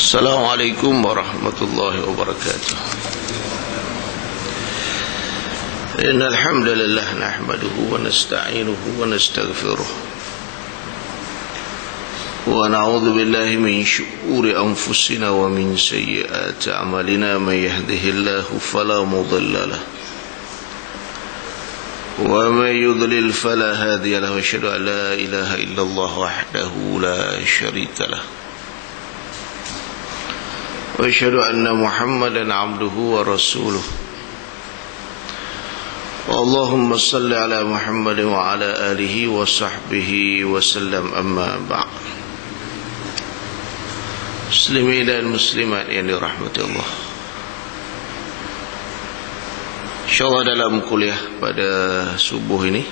Assalamualaikum warahmatullahi wabarakatuh. Innal hamdalillah nahmaduhu wa nasta'inuhu wa nastaghfiruh wa na'udzu billahi min shururi anfusina wa min sayyiati a'malina may yahdihillahu fala mudilla lahu wa may yudlil fala hadiya lahu. Asyhadu an la ilaha illallah wahdahu la syarika lahu wa asyhadu anna Muhammadan abduhu wa rasuluh. Allahumma salli ala Muhammad wa ala alihi wa sahbihi wa sallam, amma ba'd. Muslimin dan muslimat yang dirahmati Allah, InsyaAllah dalam kuliah pada subuh ini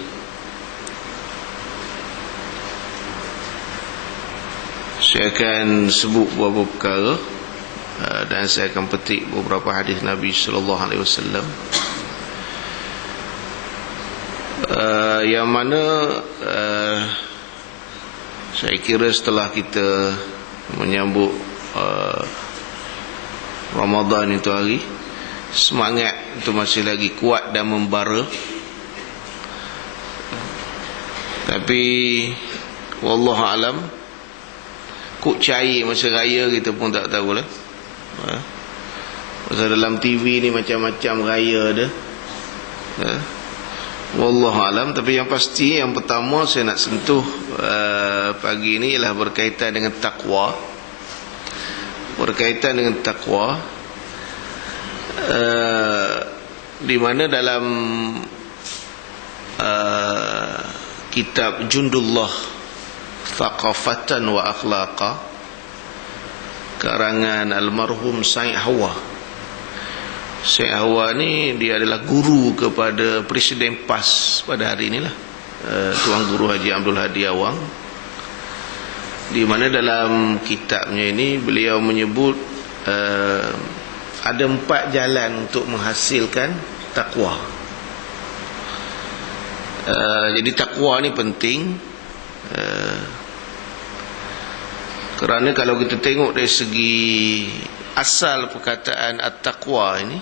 saya akan sebut beberapa perkara dan saya akan petik beberapa hadis Nabi sallallahu alaihi wasallam yang mana saya kira setelah kita menyambut Ramadan itu hari, semangat itu masih lagi kuat dan membara. Tapi wallahu alam, kok cair masa raya kita pun tak tahulah. Pasal dalam TV ni macam-macam raya ada. Wallahu alam. Tapi yang pasti, yang pertama saya nak sentuh pagi ni ialah berkaitan dengan takwa. Berkaitan dengan takwa, di mana dalam kitab Jundullah Thaqafatan wa Akhlaqa karangan almarhum Said Hawa. Said Hawa ni dia adalah guru kepada Presiden PAS pada hari inilah, Tuan Guru Haji Abdul Hadi Awang, di mana dalam kitabnya ini beliau menyebut ada 4 jalan untuk menghasilkan takwa. Jadi takwa ni penting, kerana kalau kita tengok dari segi asal perkataan at-taqwa ini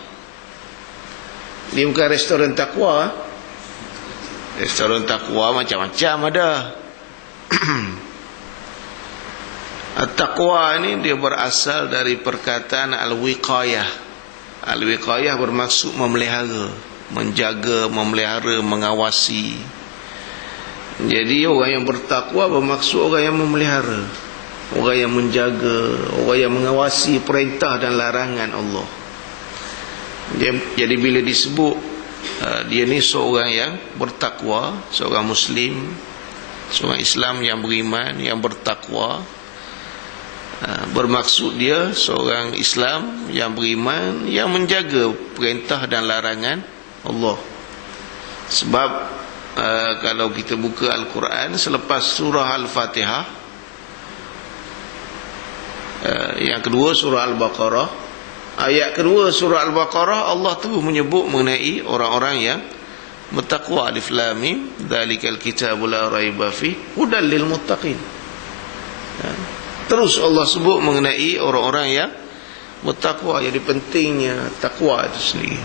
bukan restoran takwa. Restoran takwa macam-macam ada. At-taqwa ini dia berasal dari perkataan al-wiqayah. Al-wiqayah bermaksud memelihara, menjaga, memelihara, mengawasi. Jadi orang yang bertakwa bermaksud orang yang memelihara, orang yang menjaga, orang yang mengawasi perintah dan larangan Allah. Jadi bila disebut dia ni seorang yang bertakwa, seorang Muslim, seorang Islam yang beriman, yang bertakwa, bermaksud dia seorang Islam yang beriman, yang menjaga perintah dan larangan Allah. Sebab kalau kita buka Al-Quran selepas surah Al-Fatihah, yang kedua surah Al-Baqarah, ayat kedua surah Al-Baqarah, Allah terus menyebut mengenai orang-orang yang bertakwa. Alif Lam Mim, dzalikal kitabul la raiba fi hudal lil muttaqin. Terus Allah sebut mengenai orang-orang yang bertakwa. Jadi pentingnya takwa itu sendiri.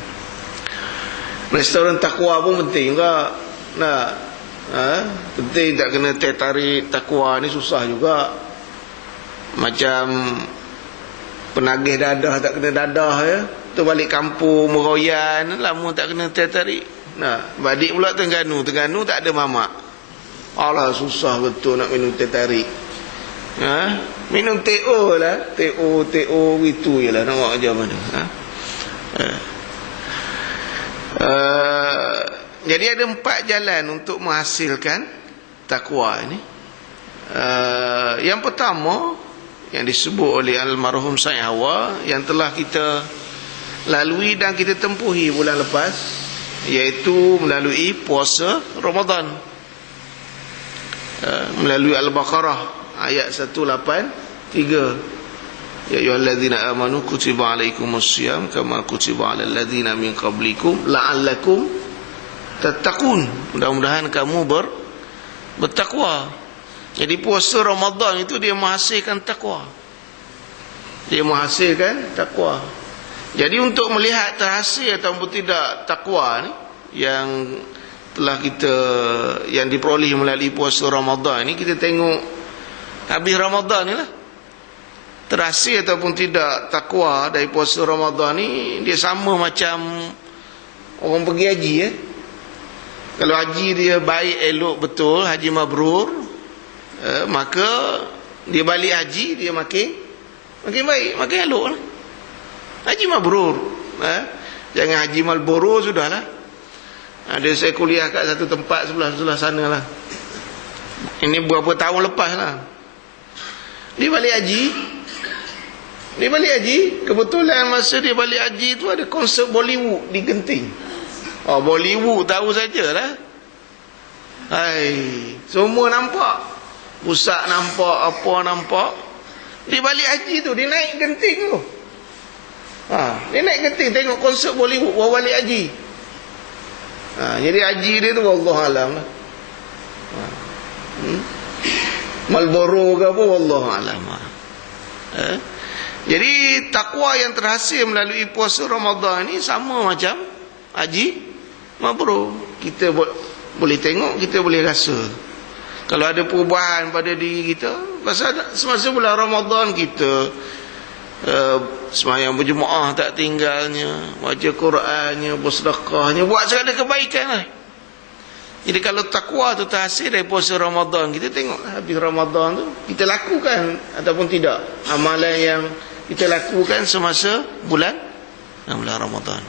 Restoran takwa pun penting juga. Penting, tak kena tarik takwa ni susah juga. Macam penagih dadah tak kena dadah ya. Tu balik kampung meroyan, lama tak kena tarik. Balik pula Terengganu tak ada mamak. Alah susah betul nak minum tarik. Minum TO lah, TO itu jelah, nak buat macam mana. Jadi ada 4 jalan untuk menghasilkan takwa ini. Yang pertama yang disebut oleh almarhum Said Hawa, yang telah kita lalui dan kita tempuhi bulan lepas, iaitu melalui puasa Ramadan, melalui Al-Baqarah ayat 183. Ya ayyuhallazina amanu kutiba alaikumusiyam kama kutiba alal ladzina min qablikum la'allakum tattaqun. Mudah-mudahan kamu bertakwa. Jadi puasa Ramadan itu dia menghasilkan takwa. dia menghasilkan takwa. Jadi untuk melihat terhasil ataupun tidak takwa ni yang telah kita yang diperoleh melalui puasa Ramadan ni, kita tengok habis Ramadan ni lah, terhasil ataupun tidak takwa dari puasa Ramadan ni, dia sama macam orang pergi haji Kalau haji dia baik, elok, betul, haji mabrur, maka dia balik haji dia makin baik, makin elok lah. Haji mabrur, jangan haji Malboro sudahlah. Ada saya kuliah kat satu tempat sebelah sana lah. Ini beberapa tahun lepas lah. Dia balik haji, kebetulan masa dia balik haji tu ada konsert Bollywood di Genting. Oh, Bollywood tahu sajalah. Semua nampak. Pusat nampak, apa nampak. Dia balik haji tu, dia naik Genting tu. Dia naik Genting tengok konsert Bollywood bawa balik haji. Jadi haji dia tu wallahualam lah. Malboro ke apa, wallahualam. Jadi takwa yang terhasil melalui puasa Ramadan ni sama macam haji mabrur. Kita boleh tengok, kita boleh rasa kalau ada perubahan pada diri kita. Pasal semasa bulan Ramadan kita sembahyang berjemaah tak tinggalnya, baca Qurannya, bersedekahnya, buat segala kebaikan lah. Jadi kalau takwa tu terhasil dari puasa Ramadan, kita tengok habis Ramadan tu kita lakukan ataupun tidak amalan yang kita lakukan semasa bulan Ramadan.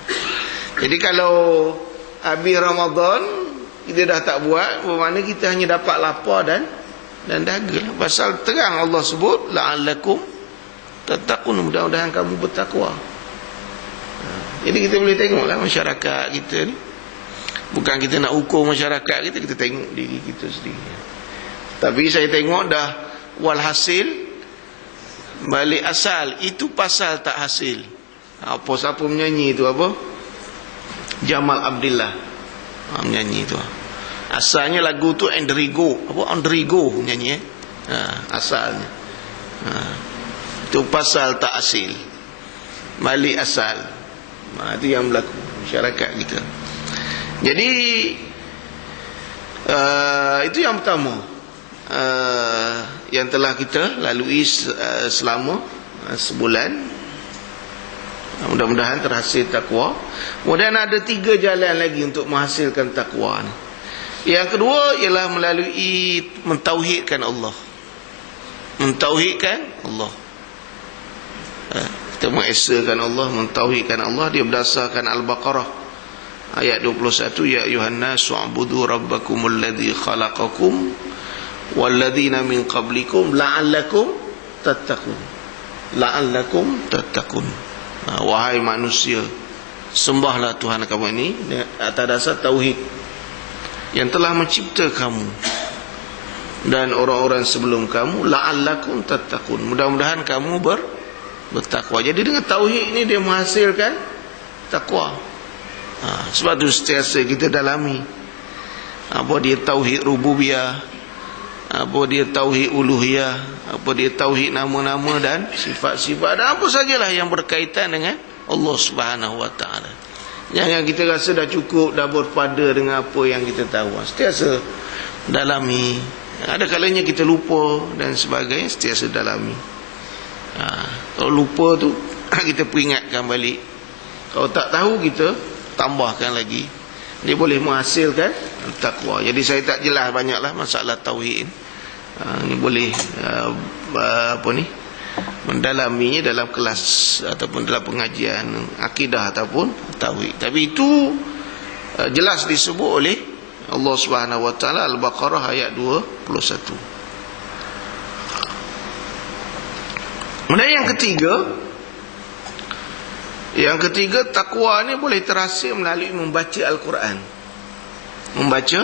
Jadi kalau habis Ramadan kita dah tak buat, bermakna kita hanya dapat lapar dan dahaga. Pasal terang Allah sebut la'allakum tattaqun, mudah-mudahan kamu bertakwa. Jadi kita boleh tengoklah masyarakat kita ni. Bukan kita nak ukur masyarakat kita tengok diri kita sendiri. Tapi saya tengok dah walhasil balik asal itu pasal tak hasil. Siapa menyanyi tu apa? Jamal Abdillah menyanyi tu. Asalnya lagu tu Andrigo, Andrigo nyanyi asalnya. Itu pasal tak hasil, balik asal. Itu yang berlaku masyarakat kita. Jadi itu yang pertama yang telah kita lalui selama sebulan. Mudah-mudahan terhasil takwa. Kemudian ada 3 jalan lagi untuk menghasilkan takwa ni. Yang kedua ialah melalui mentauhidkan Allah. Mentauhidkan Allah. Kita mengesakan Allah, mentauhidkan Allah. Dia berdasarkan Al-Baqarah ayat 21, ya ayuhan nasu ubudu rabbakumul ladzi khalaqakum walladzina min qablikum la'allakum tattaqun. La'allakum tattaqun. Wahai manusia, sembahlah Tuhan kamu ini atas dasar tauhid, yang telah mencipta kamu dan orang-orang sebelum kamu, la'allakum tattaqun, mudah-mudahan kamu bertakwa. Jadi dengan tauhid ini dia menghasilkan takwa. Sebab itu setiasa kita dalami apa dia tauhid rububiyah, apa dia tauhid uluhiyah, apa dia tauhid nama-nama dan sifat-sifat, dan apa sajalah yang berkaitan dengan Allah Subhanahu wa taala. Yang kita rasa dah cukup, dah berpada dengan apa yang kita tahu, setiasa dalami. Ada kalanya kita lupa dan sebagainya, setiasa dalami. Kalau lupa tu kita peringatkan balik. Kalau tak tahu kita tambahkan lagi. Dia boleh menghasilkan takwa. Jadi saya tak jelas banyaklah masalah tauhid. Ini boleh mendalaminya dalam kelas ataupun dalam pengajian akidah ataupun tauhid. Tapi itu jelas disebut oleh Allah Subhanahu wa taala, Al-Baqarah ayat 21. Kemudian yang ketiga, takwa ni boleh terhasil melalui membaca Al-Quran. Membaca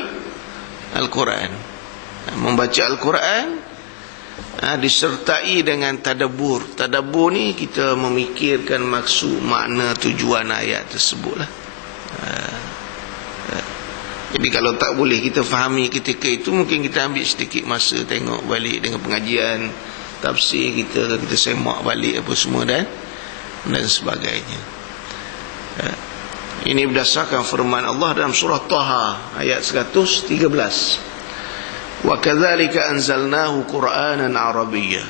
Al-Quran. Membaca Al-Quran disertai dengan tadabbur. Tadabbur ni kita memikirkan maksud, makna, tujuan ayat tersebutlah. Jadi kalau tak boleh kita fahami ketika itu, mungkin kita ambil sedikit masa tengok balik dengan pengajian tafsir kita semak balik apa semua dan sebagainya. Ini berdasarkan firman Allah dalam surah Taha ayat 113. Wa kadzalika anzalnahu Qur'anan Arabiyya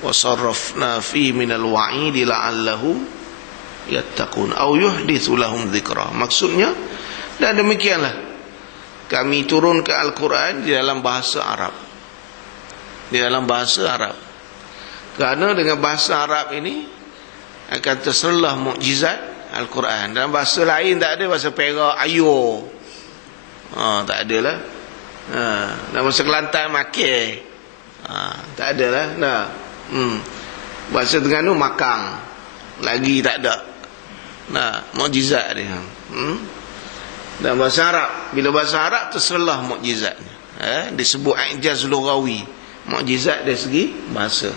wa sarrafna fihi minal wa'idi la'allahum yattaqun aw yuhditsu lahum dzikra. Maksudnya, dan demikianlah kami turunkan Al-Quran di dalam bahasa Arab. Di dalam bahasa Arab. Kerana dengan bahasa Arab ini akan terserlah mukjizat Al-Quran. Dalam bahasa lain tak ada, bahasa Perak ayo. Tak ada lah. Dalam bahasa Kelantan makai. Tak ada lah. Nah. Bahasa Terengganu makang. Lagi tak ada. Nah, mukjizat dia. Dan bahasa Arab, bila bahasa Arab terserlah mukjizatnya. Disebut ijaz lughawi, mukjizat dari segi bahasa.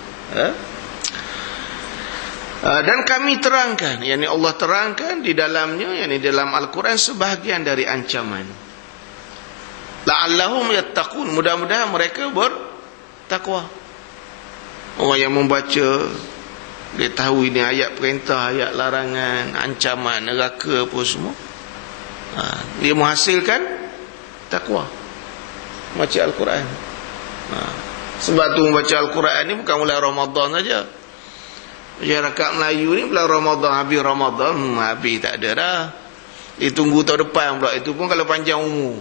Dan kami terangkan, yakni Allah terangkan di dalamnya, yakni dalam Al-Quran sebahagian dari ancaman. La'allahum yattaqun, mudah-mudahan mereka bertakwa. Orang yang membaca, dia tahu ini ayat perintah, ayat larangan, ancaman, neraka apa semua. Dia menghasilkan takwa. Baca Al-Quran. Sebab tu membaca Al-Quran ni bukan mulai Ramadan saja. Masyarakat Melayu ni bulan Ramadan, habis Ramadan, habis tak ada dah. Ditunggu tahun depan pula. Itu pun kalau panjang umur.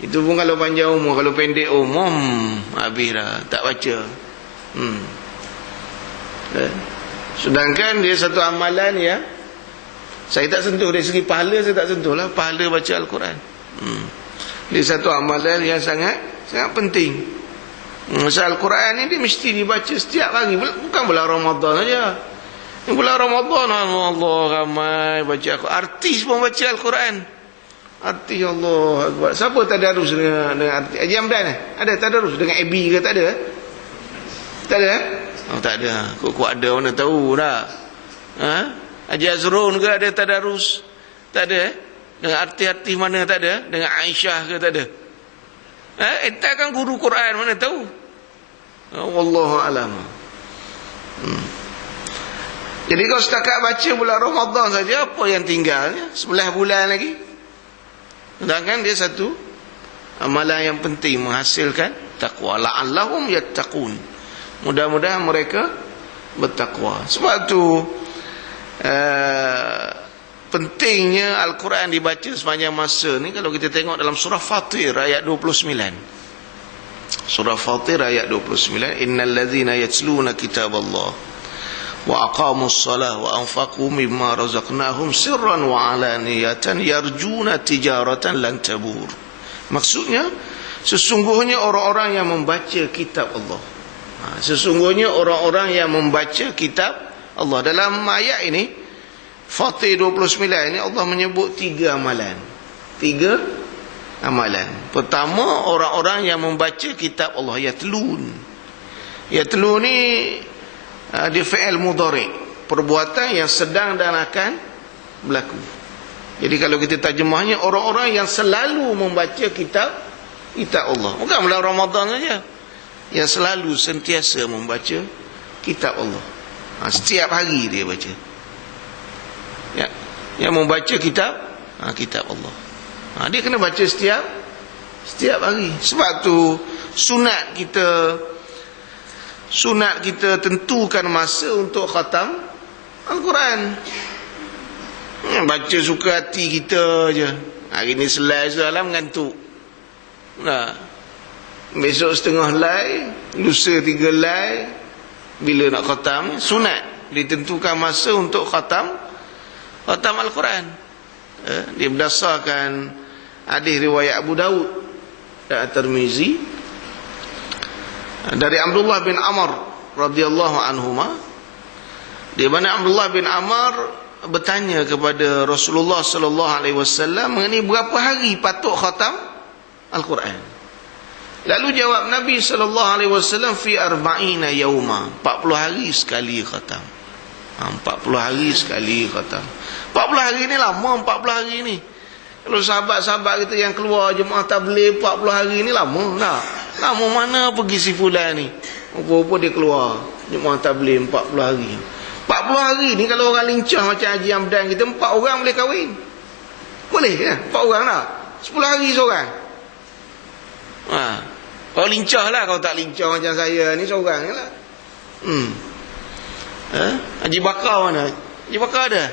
Itu pun kalau panjang umur. Kalau pendek umur, habis dah, tak baca. Sedangkan dia satu amalan ya, saya tak sentuh dari segi pahala, saya tak sentuh lah pahala baca Al-Quran. Dia satu amalan yang sangat penting. Masa Al-Quran ni dia mesti dibaca setiap hari, bukan bulan Ramadan saja. Ini bulan Ramadan Allah ramai baca Al-Quran. Artis pun baca Al-Quran. Artis, Allah Akbar. Siapa tadarus dengan artis? Haji Hamdan ada tadarus dengan AB ke? Tak ada? Tak ada? Oh, tak ada. Kok ada, mana tahu dah. Haji Azrun ke ada tadarus? Tak ada. Dengan artis-artis mana tak ada? Dengan Aisyah ke tak ada? Takkan guru Quran, mana tahu? Wallahu alam. Jadi kalau setakat baca bulan Ramadan saja, apa yang tinggalnya? 11 bulan lagi. Sedangkan dia satu amalan yang penting, menghasilkan takwa. La'allahum yattaqun, mudah-mudahan mereka bertakwa. Sebab tu pentingnya Al-Quran dibaca sepanjang masa ni. Kalau kita tengok dalam surah Fatir ayat 29, surah Fatir ayat 29, innal ladzina yatluna kitaballah wa aqamus salah wa anfaqu mimma razaqnahum sirran wa alaniyatan yarjuna tijaratan lan tabur. Maksudnya, sesungguhnya orang-orang yang membaca kitab Allah, sesungguhnya orang-orang yang membaca kitab Allah. Dalam ayat ini Fatir 29 ini Allah menyebut 3 amalan. 3 amalan. Pertama, orang-orang yang membaca kitab Allah, yatlun. Yatlun ni dia fi'il mudhari', perbuatan yang sedang dan akan berlaku. Jadi kalau kita terjemahnya, orang-orang yang selalu membaca kitab Allah. Bukan bulan Ramadan saja, yang selalu sentiasa membaca kitab Allah. Setiap hari dia baca. Ya, yang membaca kitab Allah. Dia kena baca setiap hari. Sebab tu sunat kita tentukan masa untuk khatam Al-Quran. Baca suka hati kita je. Hari ni selai lah mengantuk. Besok setengah lai, lusa 3 lai. Bila nak khatam, sunat ditentukan masa untuk khatam Al-Quran. Dia berdasarkan hadis riwayat Abu Daud dan At-Tirmizi dari Abdullah bin Amr radhiyallahu anhuma, di mana Abdullah bin Amr bertanya kepada Rasulullah sallallahu alaihi wasallam mengenai berapa hari patut khatam Al-Quran. Lalu jawab Nabi sallallahu alaihi wasallam, fi 40 yauma, 40 hari sekali khatam. 40 hari sekali khatam. 40 hari ni lama, 40 hari ni. Kalau sahabat-sahabat kita yang keluar jemaah tabligh 40 hari ni lama tak? Lama mana pergi si fulan ni? Apa-apa dia keluar Jumaat tabligh 40 hari. 40 hari ni kalau orang lincah macam Haji Hamdan kita, 4 orang boleh kahwin. Boleh ya? 4 orang tak? 10 hari seorang. Kalau lincah lah. Kalau tak lincah macam saya ni, seorang ni lah. Haji Bakar mana? Haji Bakar ada?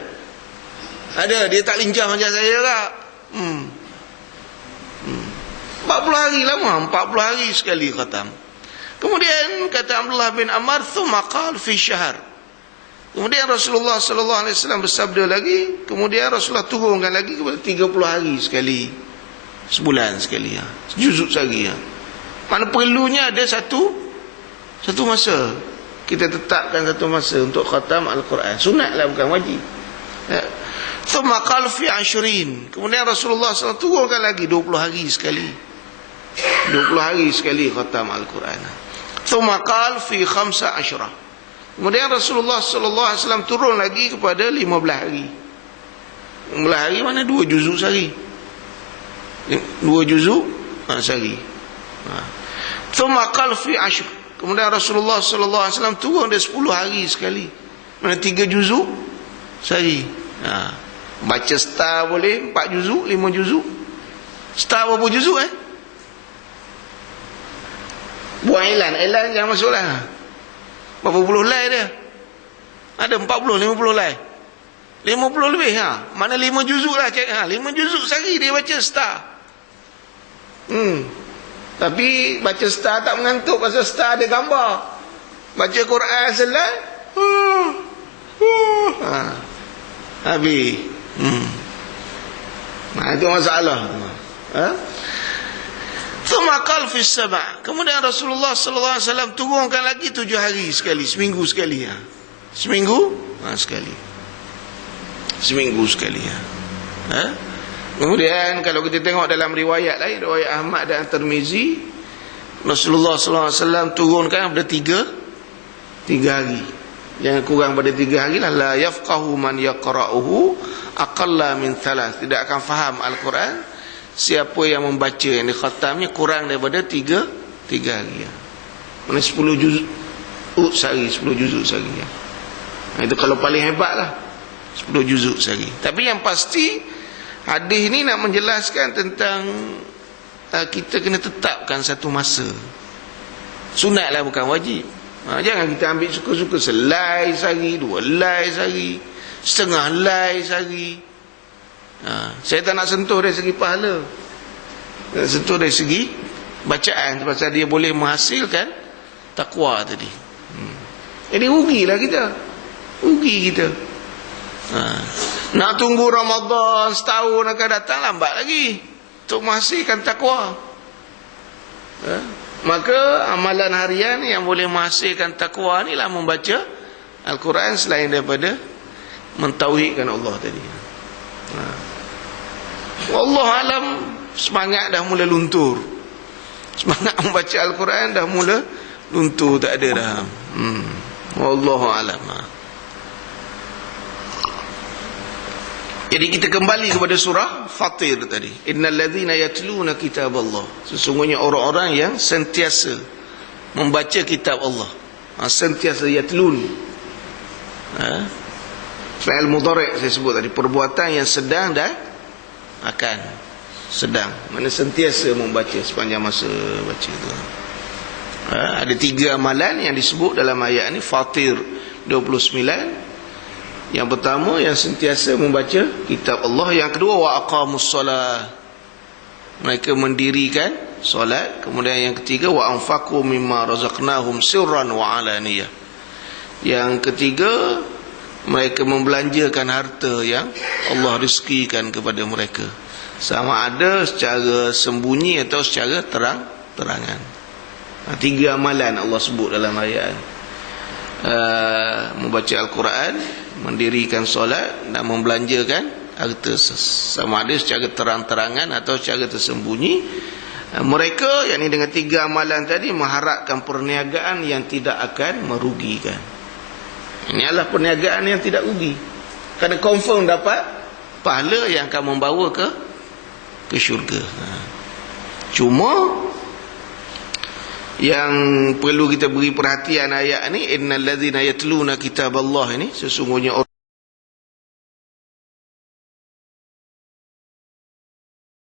Ada. Dia tak lincah macam saya tak? 40 hari lama. 40 hari sekali khatam. Kemudian kata Abdullah bin Amr, thumma qala fi syahr. Kemudian Rasulullah sallallahu alaihi wasallam bersabda lagi, kemudian Rasulullah turunkan lagi kepada 30 hari sekali. Sebulan sekali ya. Juzuk sehari ya. Mana perlunya ada satu masa. Kita tetapkan satu masa untuk khatam Al-Quran. Sunatlah, bukan wajib. Ya. Thumma qala fi 20. Kemudian Rasulullah SAW turunkan lagi 20 hari sekali. 20 hari sekali khatam Al-Quran. Thumma qala fi 15. Kemudian Rasulullah SAW turun lagi kepada 15 hari. 15 hari mana 2 juzuk sehari. 2 juzuk sehari. Thumma qala fi 10. Kemudian Rasulullah SAW turun dia 10 hari sekali. Mana 3 juzuk sehari. Baca star boleh 4 juzuk, 5 juzuk. Star berapa juzuk Buat Elan jangan masuk lah. Berapa puluh lay dia? Ada 40, 50 lay. 50 lebih Mana 5 juzuk lah cik. 5 juzuk sehari dia baca star. Tapi baca star tak mengantuk, pasal star ada gambar. Baca Quran selai. Habis. Itu masalah. Thumma qala fi 7. Kemudian Rasulullah sallallahu alaihi wasallam turunkan lagi 7 hari sekali, seminggu sekali Seminggu sekali. Seminggu sekali Kemudian kalau kita tengok dalam riwayat lain, riwayat Ahmad dan Tirmizi, Rasulullah sallallahu alaihi wasallam turunkan pada 3 hari. Yang kurang pada 3 hari lah. La yafqahu man yaqra'uhu aqalla min 3. Tidak akan faham Al-Quran siapa yang membaca, yang dikhatamnya kurang daripada 3 hari Mana 10 juzuk sehari, 10 juzuk sehari Itu kalau paling hebat lah, 10 juzuk sehari. Tapi yang pasti hadis ni nak menjelaskan tentang kita kena tetapkan satu masa. Sunat lah, bukan wajib. Jangan kita ambil suka-suka selai sehari, 2 lay sehari, setengah lay sehari. Saya tak nak sentuh dari segi pahala, nak sentuh dari segi bacaan, pasal dia boleh menghasilkan takwa tadi. Jadi rugilah kita. Rugi kita. Nak tunggu Ramadan setahun akan datang, lambat lagi untuk menghasilkan takwa. Maka amalan harian yang boleh menghasilkan takwa ni lah membaca Al-Quran, selain daripada mentauhidkan Allah tadi. Wallahu alam, semangat dah mula luntur. Semangat membaca Al-Quran dah mula luntur, tak ada dah. Wallahu alam. Jadi kita kembali kepada surah Fatir tadi. Innal ladzina yatluna kitaballah. Sesungguhnya orang-orang yang sentiasa membaca kitab Allah. Sentiasa yatlun. Fa'il mudhari' saya sebut tadi, perbuatan yang sedang dan akan sedang. Mana sentiasa membaca sepanjang masa baca itu. Ada 3 amalan yang disebut dalam ayat ini. Fatir 29. Yang pertama, yang sentiasa membaca kitab Allah. Yang kedua, wa aqamus solah, mereka mendirikan solat. Kemudian yang ketiga, wa anfaqu mimma razaqnahum sirran wa alaniyah. Yang ketiga, mereka membelanjakan harta yang Allah rezekikan kepada mereka, sama ada secara sembunyi atau secara terang-terangan. 3 amalan Allah sebut dalam ayat. Membaca Al-Quran, mendirikan solat, dan membelanjakan harta, sama ada secara terang-terangan atau secara tersembunyi. Mereka, yakni dengan 3 amalan tadi, mengharapkan perniagaan yang tidak akan merugikan. Ini adalah perniagaan yang tidak rugi, kerana confirm dapat pahala yang akan membawa ke syurga. Cuma Yang perlu kita beri perhatian ayat ni, innal ladzina yatluna kitaballah ini, sesungguhnya